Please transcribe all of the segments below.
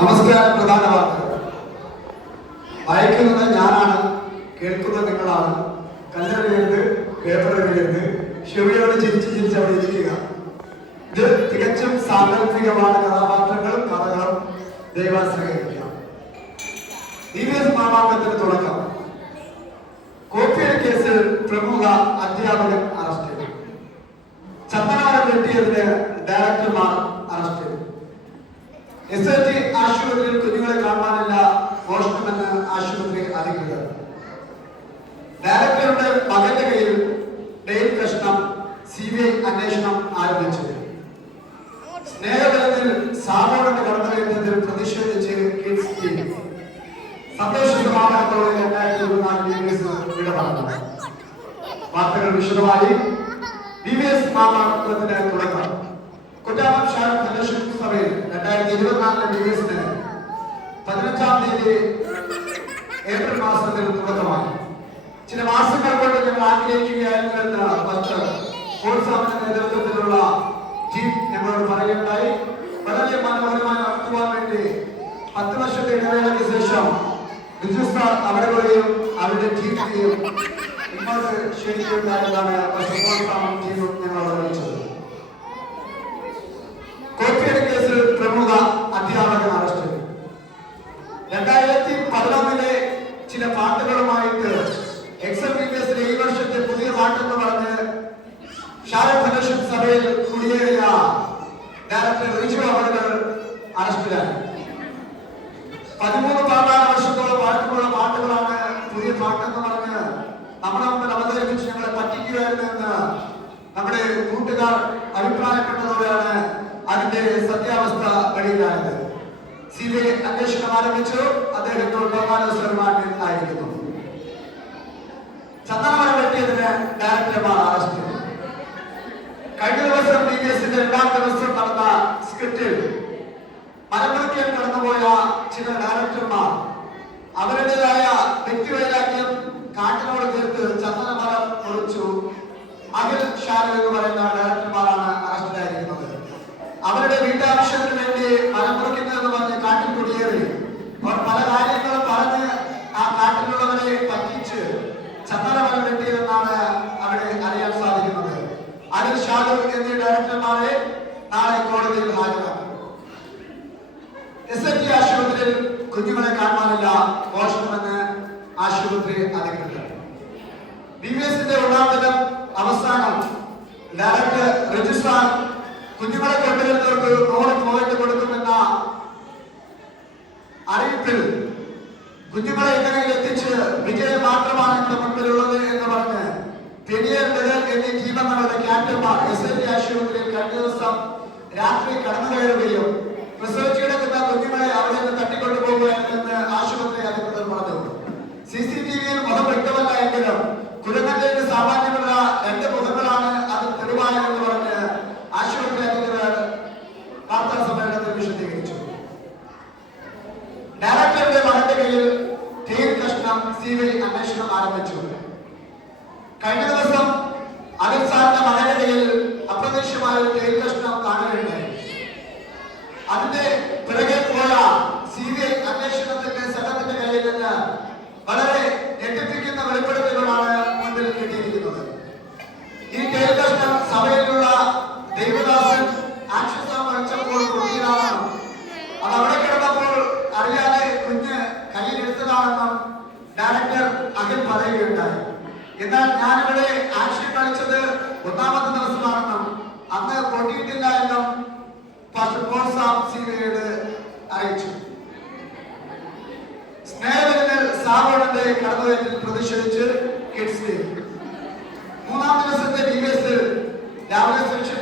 നമസ്കാരം പ്രധാന വാർത്തകൾ വായിക്കുന്നത് ഞാനാണ് കേൾക്കുന്നത് നിങ്ങളാണ്. കല്ലെറിയരുത് പേപ്പറെറിയരുത് ക്ഷമയോട് ചിരിച്ച് ചിരിച്ച് അവിടെ ഇരിക്കുക. ഇത് തികച്ചും സാങ്കല്പികമായ കഥാപാത്രങ്ങളും കഥകളും. ദൈവാശ്രയിക്കാം തുടക്കം. കോപ്പിയർ കേസിൽ പ്രമുഖ അധ്യാപകൻ അറസ്റ്റ് ചെയ്തു. ചന്ദനമരം വെട്ടിയതിന് ഡയറക്ടർമാർ അറസ്റ്റ് ചെയ്തു. എസ് എൽ ടി ആശുപത്രിയിൽ കുഞ്ഞുങ്ങളെ കാണാനില്ല മോഷണമെന്ന് ആശുപത്രി അധികൃതർ ഡയറക്ടറുടെ മകന്റെ കയ്യിൽ ഡെയിൽ കഷ്ണം സി ബി ഐ അന്വേഷണം ആരംഭിച്ചു. സ്നേഹതലത്തിൽ സാമൂഹിക കടന്നുകയറ്റത്തിൽ പ്രതിഷേധിച്ച് കിഡ്സ് ടീം. സന്തോഷ സമാപനത്തോടെ രണ്ടായിരത്തി ഇരുപത്തിനാല് ഇടപെടുന്നു വാർത്തകൾ വിശദമായി. ഡിവിഎസ് മാമാങ്കത്തിന് തുടക്കം. കുറ്റാമം ഷാരൂഖ് ഫെലോഷിപ്പ് സഭയിൽ രണ്ടായിരത്തി ഇരുപത്തിനാലിലെ ബി വി എസിന് പതിനഞ്ചാം തീയതി ഏപ്രിൽ മാസത്തിൽ തുടക്കമായി. ചില മാസങ്ങൾ കൊണ്ട് ഞങ്ങൾ ആഗ്രഹിക്കുകയായിരുന്നു പത്ത് കോഴ്സാമിന്റെ നേതൃത്വത്തിലുള്ള ടീം ഞങ്ങളോട് പറയുകയുണ്ടായി. വളരെ മനോഹരമായി നടത്തുവാൻ വേണ്ടി പത്ത് വർഷത്തെ ഇടവേളയ്ക്ക് ശേഷം സാർ അവിടെ വരെയും അവരുടെ ടീമിനെയും ഇങ്ങോട്ട് ക്ഷണിക്കുകയുണ്ടായതാണ് പശുപാസാമം ടീമും ഞങ്ങളോട് അറിയിച്ചത് കോപ്പിയടി കേസിൽ പ്രമുഖ അധ്യാപകൻ അറസ്റ്റ് ചെയ്തു രണ്ടായിരത്തി പതിനൊന്നിലെ പാട്ടുകളുമായിട്ട് എക്സൽ ഈ വർഷത്തെ പുതിയ പാട്ടെന്ന് പറഞ്ഞ് ഷാരൂഖ് ഫെലോഷിപ്പ് സഭയിൽ കുടിയേറിയ ഡയറക്ടർ റിജു അവറുകൾ അറസ്റ്റിലായി പതിമൂന്ന് പതിനാല് വർഷത്തോളം പഴക്കമുള്ള പാട്ടുകളാണ് പുതിയ പാട്ടെന്ന് പറഞ്ഞ് നമ്മുടെ മുമ്പിൽ അവതരിപ്പിച്ച് ഞങ്ങളെ പറ്റിക്കുകയായിരുന്നു എന്ന് നമ്മുടെ കൂട്ടുകാർ അഭിപ്രായപ്പെട്ടതോടെയാണ് അതിന്റെ സത്യാവസ്ഥ വെളിയിലായത്. സി ബി ഐ അന്വേഷണം ആരംഭിച്ചു. അദ്ദേഹം ഇപ്പോൾ ആയിരിക്കുന്നു. ചന്ദനമരം വെട്ടിയതിന് ഡയറക്ടർമാർ അറസ്റ്റ് കഴിഞ്ഞ ദിവസം ബി ബി എസിന്റെ രണ്ടാം ദിവസം നടന്ന സ്ക്രിപ്റ്റിൽ മലമുറിക്കാൻ കടന്നുപോയ ചില ഡയറക്ടർമാർ അവരുടേതായ വ്യക്തിവൈരാഗ്യം കാട്ടിനോട് ചേർത്ത് ചന്ദനമരം മുറിച്ചു. അഖിൽ ഷാരു എന്ന് പറയുന്ന ഡയറക്ടർമാരാണ് അറസ്റ്റിലായിരിക്കുന്നത് അവരുടെ വീട്ടാവശ്യത്തിന് വേണ്ടി മലപ്പുറത്തിൽ എന്ന് പറഞ്ഞ് കാട്ടിൽ കുടിയേറി. അവർ പല കാര്യങ്ങളും അനിൽ ഷാജർ എന്നീ ഡയറക്ടർമാരെ നാളെ കോടതിയിൽ ഹാജരാക്കും. എസ് എൻ ടി ആശുപത്രിയിൽ കുഞ്ഞുങ്ങളെ കാണാനില്ല മോഷണമെന്ന് ആശുപത്രി അധികൃതർ. ബി ബി എസിന്റെ ഒന്നാം അവസാനം ഡയറക്ടർ രജിസ്ട്രാർ കുഞ്ഞുങ്ങളെ കൊണ്ടുവരുന്നവർക്ക് റോഡ് പോയിട്ട് കൊടുക്കുമെന്ന അറിയിപ്പിൽ കുഞ്ഞുങ്ങളെ എങ്ങനെയും എത്തിച്ച് വിജയം മാത്രമാണ് എന്റെ മുൻപിലുള്ളത് എന്ന് പറഞ്ഞ് ബദൽ എന്നീ ടീമങ്ങളുടെ ക്യാപ്റ്റന്മാർ എസ് എൻ ടി ആശുപത്രിയിൽ കഴിഞ്ഞ ദിവസം രാത്രി കടന്നു കയറുകയും പ്രസവിച്ചു കിടക്കുന്ന കുഞ്ഞുങ്ങളെ അവിടെ നിന്ന് തട്ടിക്കൊണ്ടു പോകുകയാണെന്ന് ആശുപത്രി അധികൃതർ പറഞ്ഞു. സി സി ടി വിയിൽ മുഖം വ്യക്തമല്ല എങ്കിലും കുടുംബത്തിന്റെ സാമാന്യമുള്ള രണ്ട് മുഖങ്ങളാണ് അത് തെളിവായെന്ന് പറഞ്ഞ് ആശുപത്രി അധികൃതർ വാർത്താ സമ്മേളനത്തിൽ വിശദീകരിച്ചു. ഡയറക്ടറുടെ മകന്റെ കയ്യിൽ തീർ കഷ്ണം സി ബി അന്വേഷണം ആരംഭിച്ചു. കഴിഞ്ഞ ദിവസം അനിൽ സാറിന്റെ മകന്റെ കയ്യിൽ അപ്രതീക്ഷിതമായ ഒരു കഷ്ണം കാണുകയുണ്ടായി. അതിന്റെ പിറകെ പോയ സി ബി ഐ അന്വേഷണത്തിന്റെ സംഘത്തിന്റെ കയ്യിൽ നിന്ന് വളരെ ഞെട്ടിപ്പിക്കുന്ന വെളിപ്പെടുത്തലുകളാണ് മുൻപിൽ കിട്ടിയിരിക്കുന്നത്. ഈ കഷ്ണം സഭയിലുള്ള ദൈവദാസൻ ആക്ഷസം വഹിച്ചപ്പോൾ കുട്ടിയിലാണെന്നും അത് അവിടെ കിടന്നപ്പോൾ അറിയാതെ കുഞ്ഞ് കയ്യിലെടുത്തതാണെന്നും ഡയറക്ടർ അഖിൽ പറയുകയുണ്ടായി. എന്നാൽ ഞാനിവിടെ ആക്ഷൻ കളിച്ചത് ഒന്നാമത്തെ ദിവസമാണെന്നും അന്ന് കൊണ്ടിട്ടില്ല എന്നും സാം അറിയിച്ചു. സ്നേഹത്തിൽ സാവോണിന്റെ കടന്നുകയറ്റിൽ പ്രതിഷേധിച്ച് മൂന്നാം ദിവസത്തെ ഡി രാവിലെ സെക്ഷൻ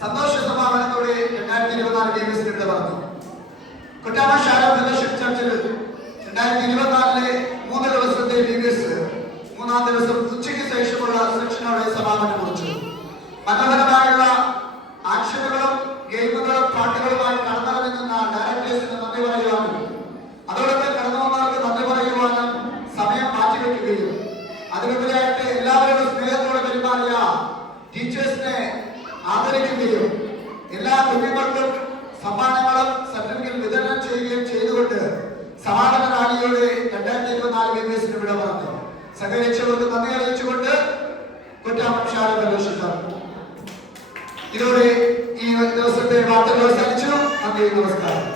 സന്തോഷ സമാപനത്തോടെ രണ്ടായിരത്തി ഇരുപത്തിനാല് ഡി എസ് പറഞ്ഞു. കുറ്റാമ ഷാരോ ഫെലോഷിപ്പ് ചർച്ചിൽ രണ്ടായിരത്തി ഇരുപത്തിനാലിലെ മൂന്ന് ദിവസത്തെ ഡി ബി എസ് മൂന്നാം ദിവസം ഉച്ചയ്ക്ക് ആദരിക്കുകയും എല്ലാ കുഞ്ഞുങ്ങൾക്കും സമ്മാനങ്ങളും സർട്ടിഫിക്കറ്റ് വിതരണം ചെയ്യുകയും ചെയ്തുകൊണ്ട് സമാപന റാലിയോടെ രണ്ടായിരത്തി ഇരുപത്തിനാല് ബി ബി പറഞ്ഞു. സഹകരിച്ചവർക്ക് നന്ദി അറിയിച്ചുകൊണ്ട് ഇതോടെ ഈ ദിവസത്തെ വാർത്തകൾ അവസാനിച്ചു. നന്ദി നമസ്കാരം.